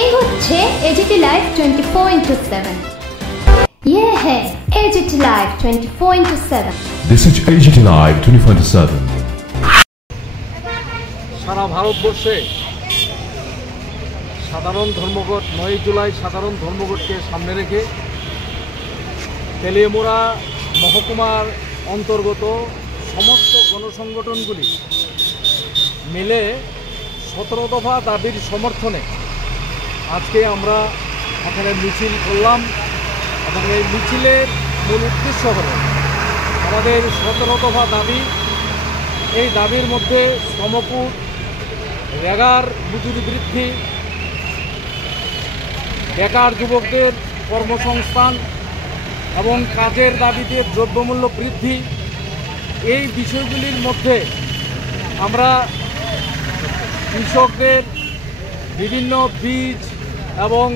এই হচ্ছে AGT live 24/7। ये है AGT Live 24/7। This is AGT Live 24/7। সারা ভারতবর্ষে সাধারণ ধর্মঘট 9 জুলাই সাধারণ ধর্মঘটকে সামনে রেখে তেলিয়ামুড়া মহকুমার অন্তর্গত সমস্ত গণসংগঠনগুলি মিলে 17 দফা দাবির সমর্থনে আজকে আমরা এখানে মিছিল করলাম এবং এই মিছিলের মূল উদ্দেশ্য হল আমাদের 17 দফা দাবি। এই দাবির মধ্যে শ্রমকূট, রেগার মজুরি বৃদ্ধি, বেকার যুবকদের কর্মসংস্থান এবং কাজের দাবিতে দ্রব্যমূল্য বৃদ্ধি, এই বিষয়গুলির মধ্যে আমরা কৃষকদের বিভিন্ন বীজ এবং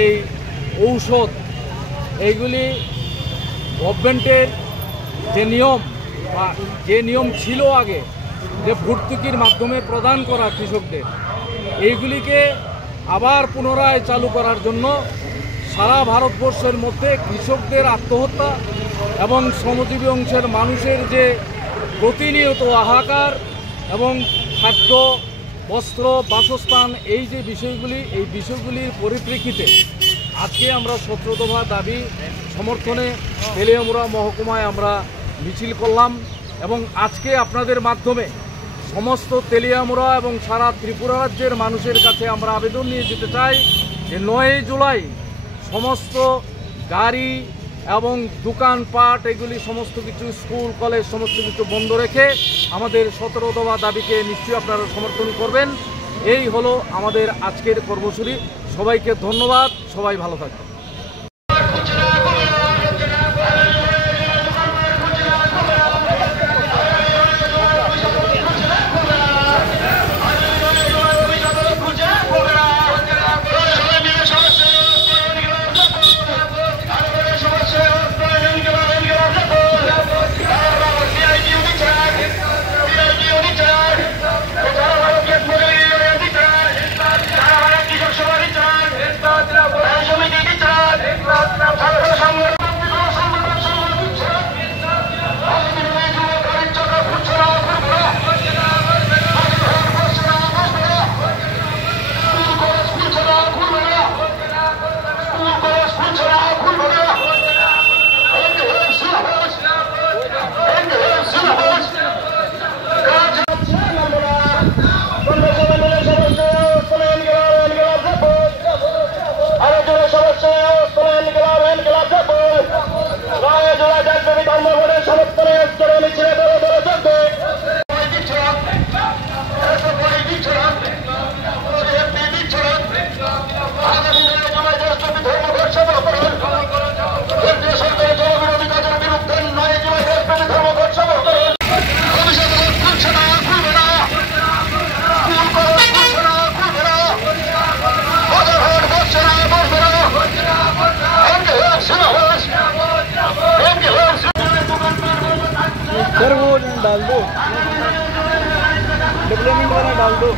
এই ঔষধ এইগুলি গভর্নমেন্টের যে নিয়ম ছিল আগে যে ভর্তুকির মাধ্যমে প্রদান করা কৃষকদের, এইগুলিকে আবার পুনরায় চালু করার জন্য সারা ভারতবর্ষের মধ্যে কৃষকদের আত্মহত্যা এবং শ্রমজীবী অংশের মানুষের যে প্রতিনিয়ত হাহাকার এবং খাদ্য, বস্ত্র, বাসস্থান এই যে বিষয়গুলি, এই বিষয়গুলির পরিপ্রেক্ষিতে আজকে আমরা 17 দফা দাবি সমর্থনে তেলিয়ামুড়া মহকুমায় আমরা মিছিল করলাম এবং আজকে আপনাদের মাধ্যমে সমস্ত তেলিয়ামুড়া এবং সারা ত্রিপুরা রাজ্যের মানুষের কাছে আমরা আবেদন নিয়ে যেতে চাই যে 9 জুলাই সমস্ত গাড়ি এবং দোকানপাট এগুলি সমস্ত কিছু, স্কুল কলেজ সমস্ত কিছু বন্ধ রেখে আমাদের 17 দফা দাবিকে নিশ্চয়ই আপনারা সমর্থন করবেন। এই হলো আমাদের আজকের কর্মসূচি। সবাইকে ধন্যবাদ, সবাই ভালো থাকবেন। सर वो डाल दो, डेवलपमेंट वाला डाल दो।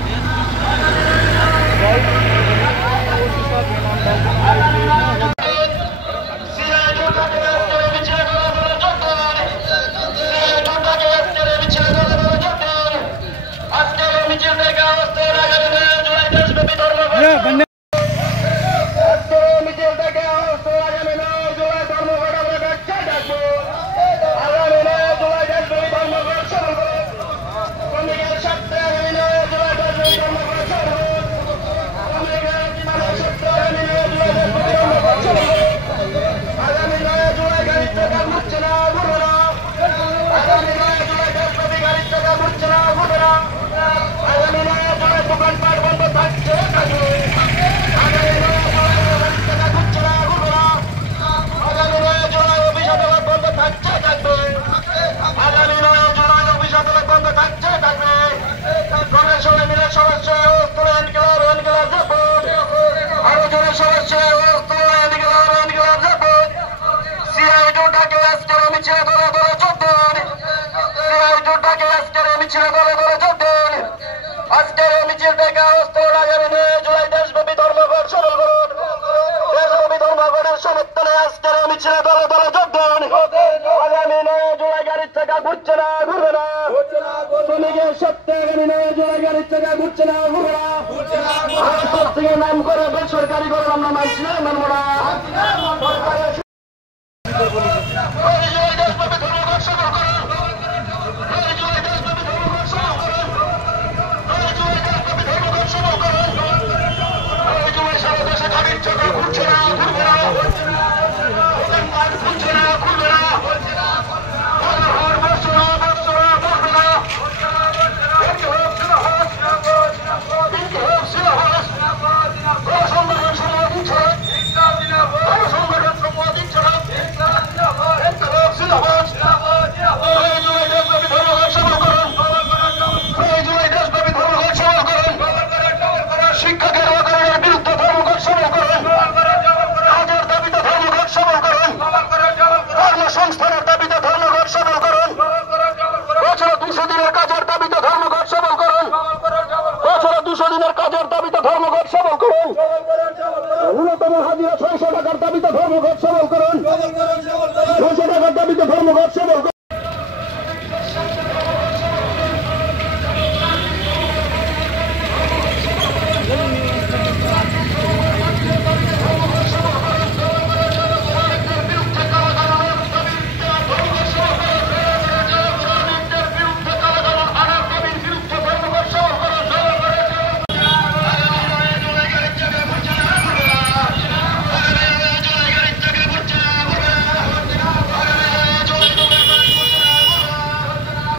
আজকের মিছিল থেকে অস্ত্র লাগানো জুলাই দেশব্যাপী নার্সিং এর নাম করে বেসরকারি করে আমরা মানছি না, মানব না। সংস্থানের দাবিতে ধর্মঘট সফল করুন। বছরে 200 দিনের কাজের দাবিতে ধর্মঘট সফল করুন। বছরে 200 দিনের কাজের দাবিতে ধর্মঘট সফল করুন। ন্যূনতম হাজিরা 600 টাকার দাবিতে ধর্মঘট সফল করুন। 600 টাকার দাবিতে ধর্মঘট সফল করুন।